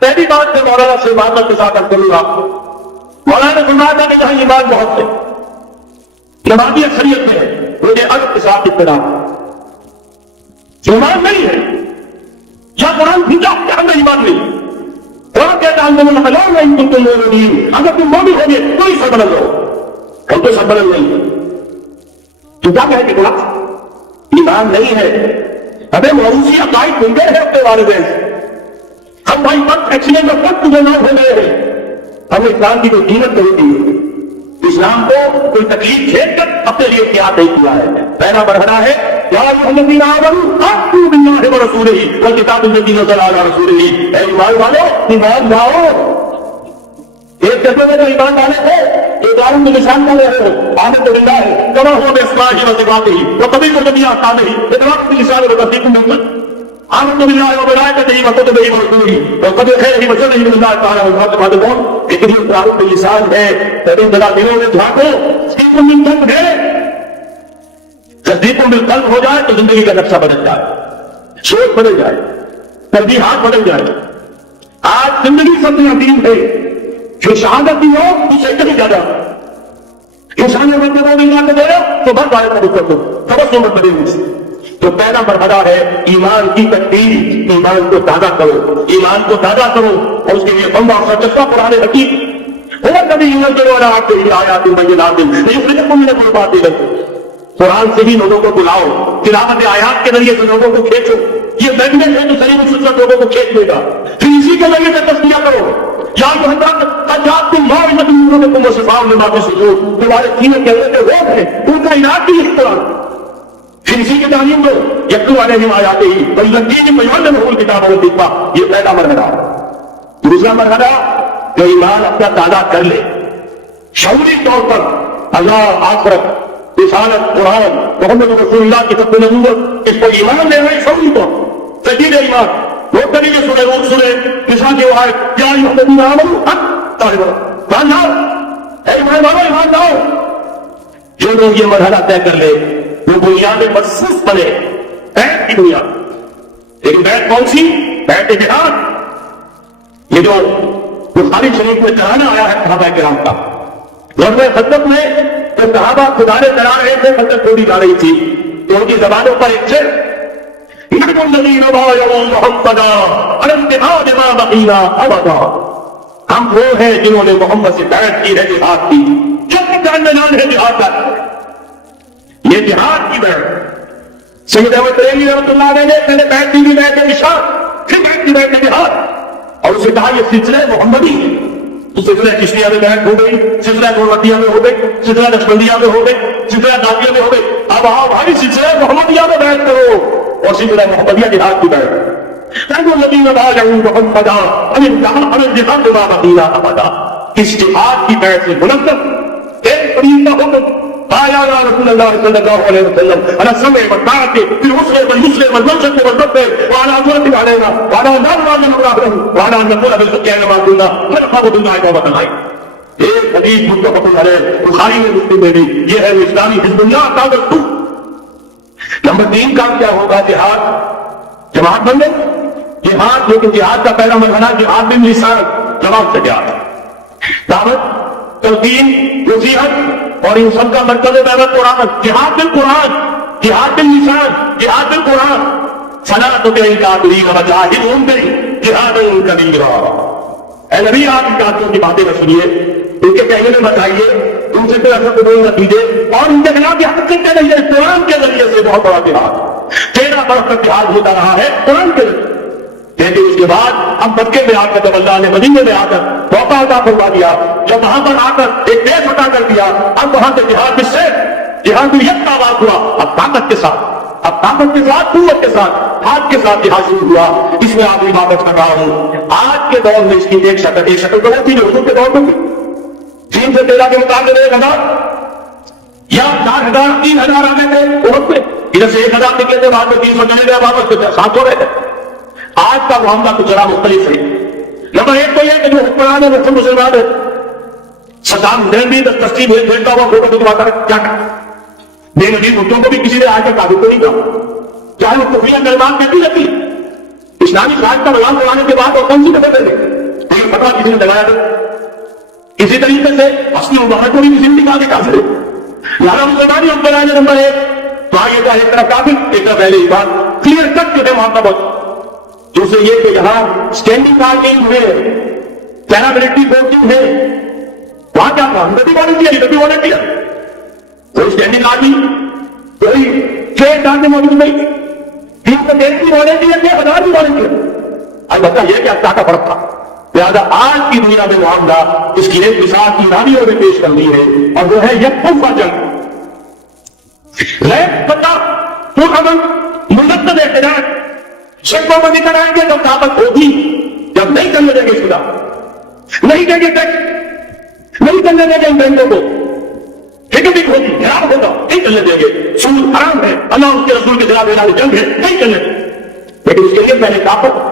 پہلی بات میں مولانا سے عبادت کے ساتھ کروں گا. مولانا نے فرمایا تھا کہ یہاں ایمان بہت ہے، نمازی اکثریت میں ہے، مجھے ادب کے ساتھ اطلاع ایمان نہیں ہے. یا قرآن بھیجا کہ ہمیں ایمان نہیں. قرآن کہتا ہے اگر تم مومن ہو گے تو ہی سربلند ہو. ہم تو سربلند نہیں ہے. تو کیا کہے کہ ایمان نہیں ہے. ہمیں موروثی عقائد مل گئے ہیں اپنے والدین سے. ہم بھائی وقت ایکسیڈنٹ میں وقت گزرنا ہو گئے ہیں. ہمیں اسلام کی کوئی قیمت نہیں دی. اسلام کو کوئی تکلیف جھیل کر اپنے لیے اختیار نہیں کیا ہے. پہلا مرحلہ ہے یا ایھا الذین آمنوا آمنوا باللہ ورسولہ والکتاب الذی نزل علی رسولہ. اے ایمان والو ایمان لاؤ. ایک کہتے ہیں جو ایمان والے تھے ایک داروں میں نشان والے ہیں آمنت باللہ کما ہوا باسمائہ وصفاتہ وقبلت جمیع احکامہ ادراک باللسان وتصدیق بالقلب. آمنت باللہ وملائکتہ وکتبہ ورسلہ وقدر خیرہ وشرہ من اللہ تعالی والمعتقدون. ایک دن ادراک باللسان ہے تبھی ذرا دلوں میں جھانکو. تصدیق بالقلب ہے. تصدیق بالقلب ہو جائے تو زندگی کا نقشہ بدل جائے، سوچ بدل جائے، ترجیحات بدل جائے. آج زندگی سب سے عظیم ہے. جو شہادت دی ہو اسے کہیں زیادہ انسان نے مرتبہ میں لا کے دے تو بس بھائی کا دکھ دو تبسم مت بدے مجھ سے. تو پہلا مرحلہ ہے ایمان کی تکمیل. ایمان کو تازہ کرو، ایمان کو تازہ کرو اور اس کے لیے بندہ اور چشمہ قرآن حکیم ہوا کبھی یونس جو آپ کے لیے آیات بینات یخرجکم من الظلمات الى النور. قرآن سے بھی لوگوں کو بلاؤ، تلاوت آیات کے ذریعے سے لوگوں کو کھینچو. یہ میگنیٹ ہے جو صحیح سنت لوگوں کو کھینچ لے گا. پھر اسی کے ذریعے سے تسلیہ کرو. یا تمہارے سینے کے اندر جو روگ ہے ان کا علاج بھی اس طرح. پھر اسی کی تعلیم دو. یتلو علیہم آیاتہ ویزکیہم ویعلمہم الکتاب والحکمہ. یہ پہلا مرحلہ. دوسرا مرحلہ جو ایمان اپنا تازہ کر لے شعوری طور پر اللہ آخرت رسالت قرآن محمد رسول اللہ کی خط نبوت اس کو ایمان لے رہے شعوری طور تجدید ایمان. وہ طریقے سنے وہ سنے مثال کے آئے کیا ایھا الذین آمنوا ایمان لاؤ. اے ایمان لاؤ، ایمان لاؤ. جو لوگ یہ مرحلہ طے کر لے وہ بنیاد مخصوص بنے بیت کی بنیاد. لیکن بیت کون سی؟ بیت جہاد. یہ جو بخاری شریف میں ترانہ آیا ہے صحابہ کرام کا غزوہ خندق میں جو صحابہ خدانے چلا رہے تھے خندق تھوڑی جا رہی تھی تو ان کی زبانوں پر ایک شعر نحن الذین بایعوا محمدا علی الجہاد ما بقینا ابدا. ہم وہ ہیں جنہوں نے محمد سے بیعت کی ہے جہاد کی جب تک جان میں نام ہے جہاد کا. یہ جہاد کی بیعت سید احمد بریلوی رحمۃ اللہ علیہ نے پہلے بیعت کی بیعت نشان پھر بیعت کی بیعت جہاد اور اسے کہا یہ سلسلہ محمدی ہے. تو سلسلہ چشتیہ میں بیعت ہو گئی، سلسلہ گولبتیہ میں ہو گئی، سلسلہ نقشبندیہ میں ہو گئی، سلسلہ دادیہ میں ہو گئی. اب آپ بھائی سلسلہ محمدیہ میں بیعت کرو اور سلسلہ محمدیہ جہاد کی بیعت. الذین بایعوا محمدا علی الجہاد ما بقینا ابدا. اس جہاد کی بیعت سے منظم ایک فرید کا حکم آیا رسول اللہ صلی اللہ علیہ وسلم علی السمع والطاعۃ فی العسر والیسر والمنشط والمكره وعلى ذلك علينا وعلى ذلك نقول وعلى ان نقول بالحق كما قلنا ونخاف بالله قوة الحق. ایک حدیث متفق علیہ بخاری میں مسلم میں بھی. یہ ہے اسلامی حزب اللہ کا دستور. نمبر 3 کام کیا ہوگا؟ جہاد. جماعت بن گئی. جہاد لیکن جہاد کا پہلا مرحلہ جہاد باللسان جواب سے جہاد. دعوت تلقین نصیحت اور ان سب کا مرکز دعوت قرآن. جہاد بالقرآن، جہاد باللسان، جہاد بالقرآن. صلاۃ الکافرین وجاہدہم بہ جہادا کبیرا. اے نبی آپ ان کافروں کی باتیں نہ سنیے، ان کے کہنے میں بتائیے، ان سے کوئی اثر قبول نہ کیجیے اور ان کے خلاف یہ حقیقت کے ذریعے قرآن کے ذریعے سے بہت بڑا جہاد 13 برس تک جہاد ہوتا رہا ہے قرآن کے ذریعے. لیکن اس کے بعد اب مکے میں آ کر جب اللہ نے مدینے میں آ کر موقع عطا فرما دیا، جب وہاں پر آ کر ایک دیش عطا کر دیا، اب وہاں سے جہاد کس سے؟ جہاد یک کا آغاز ہوا. اب طاقت کے ساتھ، اب طاقت کے ساتھ، قوت کے ساتھ، ہاتھ کے ساتھ جہاد شروع ہوا. اس میں آپ عبادت کر رہا ہوں. آج کے دور میں اس کی ایک شکل تو ہوتی ہے. حضور کے دور میں 3 سے 13 کے مقابلے 1000 یا 4000 3000 آ گئے تھے عہد میں. ادھر سے 1000 نکلے تھے، بعد میں 300 چلے گئے، واپس 700 رہے تھے. آج کا معاملہ کچھ ذرا مختلف ہے. نمبر 1 تو یہ کہ جو حکمران ہے وہ مسلمان ہے. صدام حسین بھی تسلیم بھیجتا ہوا فوٹو کھنچواتا ہے. کیا بے نظیر بھٹو کو بھی کسی نے آج تک قابو کو نہیں کہا، چاہے وہ خفیہ مہمان میں بھی لگی. اسلامی خلاف کا بیان کرانے کے بعد اور کون سی دفعہ دے دیں. دفعہ کسی نے لگایا تو اسی طریقے سے اصلی مبارک کو بھی کسی نے نکال کے کافر یہاں مسلمانی اب بنانے نمبر ایک تو آگے کا ایک طرف کافر ایک طرف پہلے ہی بات کلیئر کٹ جو ہے وہاں کا بہت دوسرے یہ کہ یہاں اسٹینڈنگ آرمی ہوئے پیراملٹری فورس کیوں ہے وہاں کیا تھا ندی والنٹیئر ندی والنٹیئر کوئی اسٹینڈنگ آرمی کوئی ٹرینڈ آرمی موجود نہیں تھی 3 کی والنٹیئر تھے 1000 کی والنٹیئر البتہ یہ کیا کا فرق تھا لہٰذا آج کی دنیا میں معاملہ اس کی ایک مثال کی ایرانیوں میں پیش کرنی ہے اور وہ ہے یکفا جنگ غیر پتہ پرامن منظم احتجاج شکوں میں نکل آئیں گے جب طاقت ہوگی جب نہیں کرنے دیں گے خدا نہیں دیں گے ٹیکس نہیں کرنے دیں گے ان بینکوں کو ٹھیک ہوگی خراب ہوگا نہیں کرنے دیں گے سود حرام ہے اللہ اس کے رسول کے خلاف اعلان جنگ ہے نہیں کرنے دیں لیکن اس کے لیے پہلے طاقت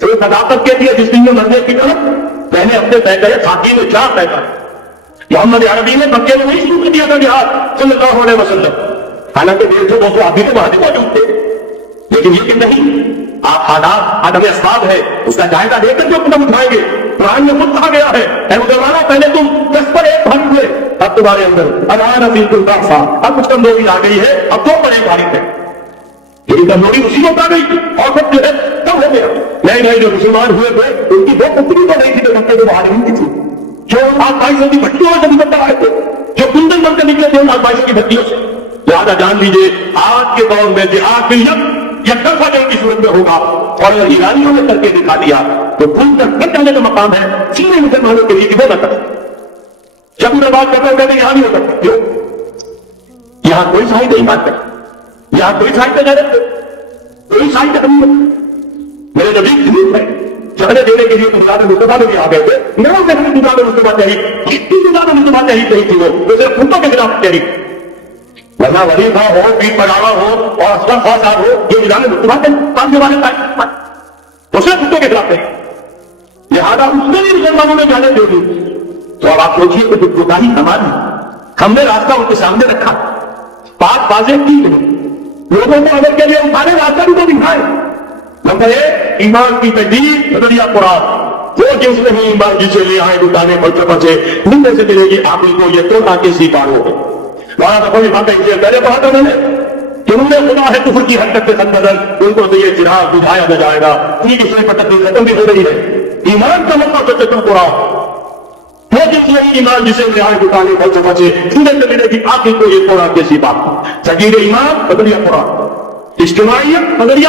تو صداقت کے لیے جس دن میں مرنے کی طرف پہلے اپنے طے کرے خاکی میں 4 طے کرے محمد عربی نے مکے میں نہیں شروع کر دیا تھا جہاد صلی اللہ علیہ وسلم حالانکہ 150-200 آدمی تو وہاں موجود تھے لیکن یہ کہ نہیں آپ حالات عدم اسباب ہے اس کا جائزہ لے کر جو قدم اٹھائیں گے قرآن میں خود کہا گیا ہے اے مسلمانوں پہلے تم 10 پر 1 بھاری ہوئے اب تمہارے اندر اذان فی الضعف اب کچھ کمزوری آ گئی ہے اب 2 پر 1 بھاری ہے لیکن کمزوری اسی وقت آ گئی اور سب جو ہے کم ہو گیا نئے جو مسلمان ہوئے تھے ان کی 2 پتلی تو نہیں تھی جو مکے کو باہر نہیں تھی جو 8-22 کی بھٹیوں سے نکلتا آئے تھے جو کندن بن کر نکلے تھے 8-22 کی بھٹیوں سے لہٰذا جان لیجیے آج کے دور میں جہاد یک طرفہ جنگ کی صورت میں ہوگا اور اگر ایرانیوں نے کر کے دکھا دیا تو کل تک بچ جانے کا مقام ہے چینی مسلمانوں کے لیے کہ وہ نہ کرے جب میں بات کرتا ہوں کہتے یہاں نہیں ہو سکتا کیوں یہاں کوئی صحیح نہیں بات کرتا یہاں کوئی صحیح کا غیرت کوئی صحیح کا کمی میرے نبی ضرور ہے جھگڑے دینے کے لیے دکان مصطفیٰ میں بھی آ گئے تھے میں نے دکان مصطفیٰ تحریک کتنی دکان مصطفیٰ تحریک نہیں تھی وہ صرف خطوں کے خلاف تحریک ورنہ وظیفہ ہو پیٹ پڑاوا ہو اور اصغر خاص ہو یہ نظام مصطفیٰ کے پاس والے تو صرف خطوں کے خلاف تحریک لہٰذا اس میں بھی مسلمانوں میں جانے دے دی تو اب آپ سوچیے کہ کوتاہی ہماری ہم نے راستہ ان کے سامنے رکھا بات واضح کی لوگوں کو اگر کے لیے ہمارے راستہ بھی تو دکھائے نمبر 1 ایمان کی تجدید نظریہ قرآن وہ جنس نہیں ایمان جسے لے آئے دکانے فلسفہ سے نمبر سے ملے گی آپ کو یہ تو آ کے سیکھا ہو وہاں تو کوئی بات ہے پہلے پڑھا تھا میں نے کہ ان میں خدا ہے کفر کی حد تک سے سن بدل ان کو یہ چراغ بجھایا نہ جائے گا ٹھیک اس میں پتہ ختم بھی ہو رہی ہے ایمان کا مطلب سچ تم قرآن وہ جنس نہیں ایمان جسے لے آئے دکانے فلسفہ سے نمبر سے ملے گی آپ کو یہ تو آ کے سیکھا صغیر ایمان نظریہ قرآن اجتماعیت نظریہ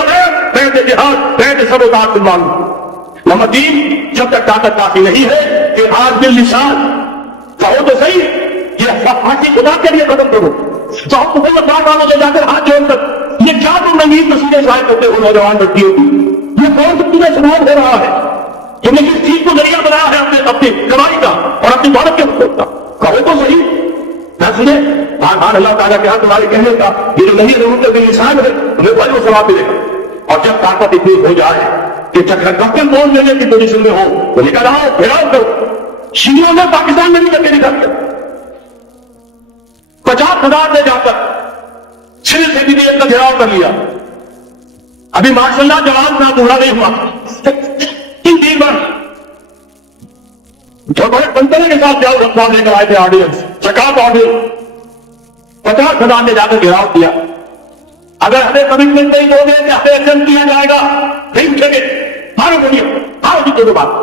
بیعت جہاد بیعت سب و طاعت المعروف نمبر 3 جب تک طاقت کافی نہیں ہے کہ آج باللسان کہو تو صحیح یہ حاصل خدا کے لیے ختم کرو چاہو تو کوئی بار والوں سے جا کر ہاتھ جوڑ کر یہ کیا تم نوید تصویریں ظاہر کرتے ہو نوجوان بچیوں کی یہ کون سا تمہیں سماج ہو رہا ہے تم نے کس چیز کو ذریعہ بنایا ہے اپنی کمائی کا اور اپنی دولت کے مقصد کا کہو تو صحیح نہ سنے اللہ تعالیٰ کے ہاں تمہارے کہنے کا یہ جو نہیں ضرورت ہے انسان ہے تمہیں بڑی وہ ثواب ملے گا اور جب طاقت اتنی ہو جائے کہ چکر کپل بول لینے کی پوزیشن میں ہو تو نکل آؤ پھیلاؤ کرو شیعوں نے پاکستان میں بھی کر کے نکل کر 50,000 نے جا کر سول سیکریٹریٹ کا گھیراؤ کر لیا ابھی ماشاء اللہ جواب نہ پورا نہیں ہوا 3 بار جو بڑے بندرے کے ساتھ جاؤ رکھنا لے کر آئے تھے آڈینس چکاپ آڈینس 50,000 نے جا کر گھیراؤ کیا اگر ہمیں کمٹمنٹ نہیں دو گے کہ ہمیں ایکشن کیا جائے گا نہیں اٹھیں گے مارو بولیے مارو جی کو بات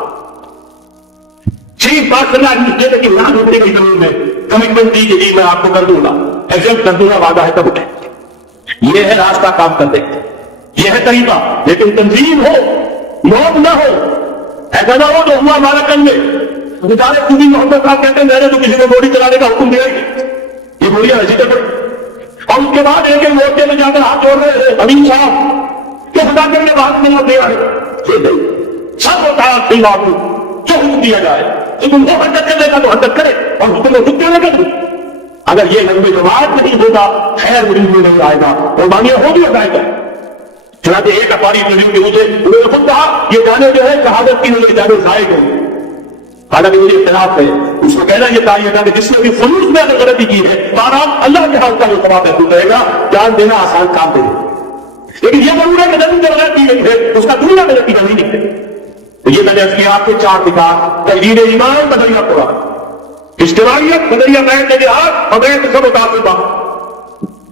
چیف بات کرنا ہے کہ نہ ڈھونڈنے کی زمین میں کمٹمنٹ دی کہ جی میں آپ کو کر دوں گا ایکسپٹ کر دوں گا وعدہ ہے تب اٹھے یہ ہے راستہ کام کر دیں یہ ہے طریقہ لیکن تنظیم ہو موب نہ ہو ایسا نہ ہو تو ہوا ہمارا کر لے بیچارے خود ہی محمد صاحب کہتے ہیں میں نے تو کسی کو گولی چلانے کا حکم دیا گی یہ گولیاں ایسی کر اور اس کے بعد ایک مورچے میں جا کر ہاتھ جوڑ رہے ہیں امین صاحب کہ خدا کے بعد میں دیا ہے سب ہوتا ہے جو حکم دیا جائے تو تم کو حرکت کرنے کا تو حرکت کرے اور حکم کو خود دینے کا دوں اگر یہ لمبے جماعت نہیں ہوگا خیر مریض میں نہیں آئے گا قربانیاں ہوگی اور جائے گا چنانچہ ایک اخباری انٹرویو کے مجھے انہوں نے خود کہا یہ جانے جو ہے شہادت کی نہیں جانے ضائع گئی حالانکہ مجھے اختلاف ہے اس کو کہنا یہ چاہیے تھا کہ جس نے بھی فلوس میں اگر غلطی کی ہے بہرحال اللہ کے ہاتھ کا جو ثواب محفوظ رہے گا جان دینا آسان کام دے لیکن یہ ضرور ہے کہ جب جو غلط کی گئی ہے اس کا دوسرا غلطی نہیں نکلے تو یہ میں نے کیا آپ کے 4 نکات: تجدید ایمان، بدریہ قرآن، اجتماعیت، بدریہ غیر جہاد، بغیر سب متاثر با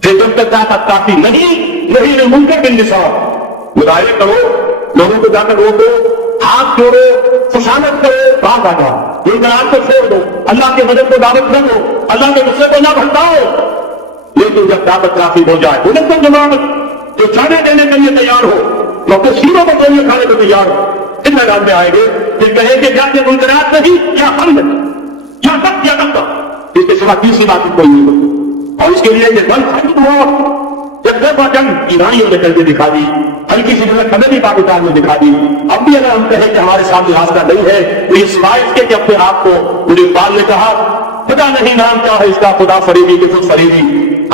پھر جب تک طاقت کافی نہیں ممکن بالنساب مظاہرے کرو، لوگوں کو جا کر روکو، ہاتھ جوڑو، خوشامد کرو، بات آ جاؤ، انقلاب کو چھوڑ دو، اللہ کے مدد کو دعوت نہ دو، اللہ کے غصے کو نہ بھڑکاؤ۔ لیکن جب طاقت کافی ہو جائے، منظم جماعت جو جانے دینے کے لیے تیار ہو، لوگ سینوں کو گولیاں کھانے کو تیار ہو، اس میدان میں آئیں گے، پھر کہیں کہ کیا یہ منکرات نہیں یا ہم نہیں، یا تک یا تک اس کے سوا تیسری بات کوئی نہیں ہوتی۔ اور اس کے لیے یہ بل خرید ہوا جب دفعہ جنگ ایرانیوں نے کر کے دکھا دی، ہلکی سی جگہ کبھی پاکستان نے دکھا دی۔ اب بھی اگر ہم کہیں کہ ہمارے سامنے راستہ نہیں ہے تو یہ سوائز کے کہ اپنے آپ کو مجھے اقبال نے کہا پتا نہیں نام کیا ہے اس کا، خدا فریبی کہ خود فریبی،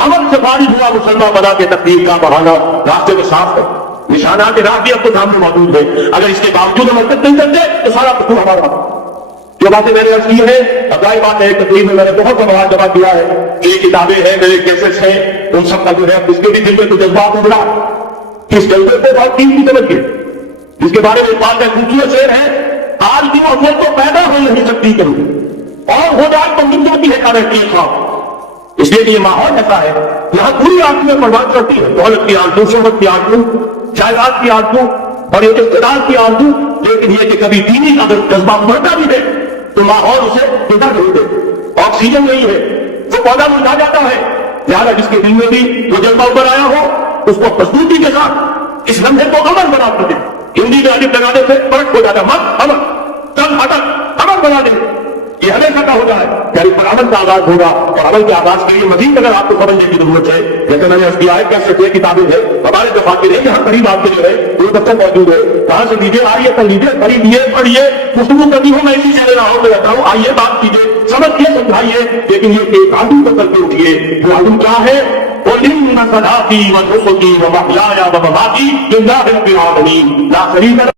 عمل سے فارغ ہوا مسلمان بنا کے تقدیر کا بہانا، راستے کو صاف کر، نشانات راہ بھی اب تو سامنے موجود ہے، اگر اس کے باوجود ہم حرکت نہیں کرتے تو سارا قصور ہمارا۔ جو باتیں میں نے عرض کی ہے، ابتدائی بات ہے، تقریر میں میں نے بہت سوال جواب دیا ہے، میری کتابیں ہیں، میرے کیسٹس ہیں، ان سب کا جو ہے اس کے بھی دل میں تو جذبات ابھرا، اس جذبے کو بہت قیمتی سمجھیے، جس کے بارے میں اقبال کا خوبصورت شعر ہے: آج بھی وہ تو پیدا ہو نہیں سکتی کبھی، اور ہو جائے تو مل جاتی ہے کارے کی خواب۔ اس لیے کہ یہ ماحول ایسا ہے یہاں پوری آدمی میں پرواز کرتی ہے، دولت کی آرزو، شہرت کی آرزو، جائیداد کی آرزو اور یہ اقتدار کی آرزو، لیکن یہ کہ کبھی دینی اگر جذبہ بڑھتا بھی ہے تو ماحول اسے پیدا نہیں دے، آکسیجن نہیں ہے، وہ پودا مرجھا جاتا ہے۔ لہٰذا جس کے دل میں بھی وہ جذبہ اوپر آیا ہو اس کو مضبوطی کے ساتھ اس لمحے کو عمل بنا کر دے۔ ہندی میں الف لگانے سے فرق ہو جاتا ہے، مت عمل، چل ہٹک، عمل بنا دے، یہ ہمیشہ کا ہو جائے، یعنی پر عمل کا آغاز ہوگا، اور عمل کے آغاز کے لیے مزید اگر آپ کو سمجھنے کی ضرورت ہے، جیسے میں نے عرض کیا ہے کہ ایسے کتابیں ہیں ہمارے جو فاقر ہیں یہاں قریب آپ کے جو ہے وہ بچہ موجود ہے، کہاں سے لیجیے، آئیے کر لیجیے، خریدیے، پڑھیے، گفتگو کرنی ہو، میں اسی چلے رہا ہوں، میں رہتا ہوں، آئیے بات کیجیے، سمجھیے، سمجھائیے، لیکن یہ کہ عالم کو کر کے اٹھیے۔ وہ عالم کیا ہے؟ قُلْ إِنَّ صَلَاتِي وَنُسُكِي وَمَحْيَايَ وَمَمَاتِي لِلَّهِ رَبِّ الْعَالَمِينَ لا شریک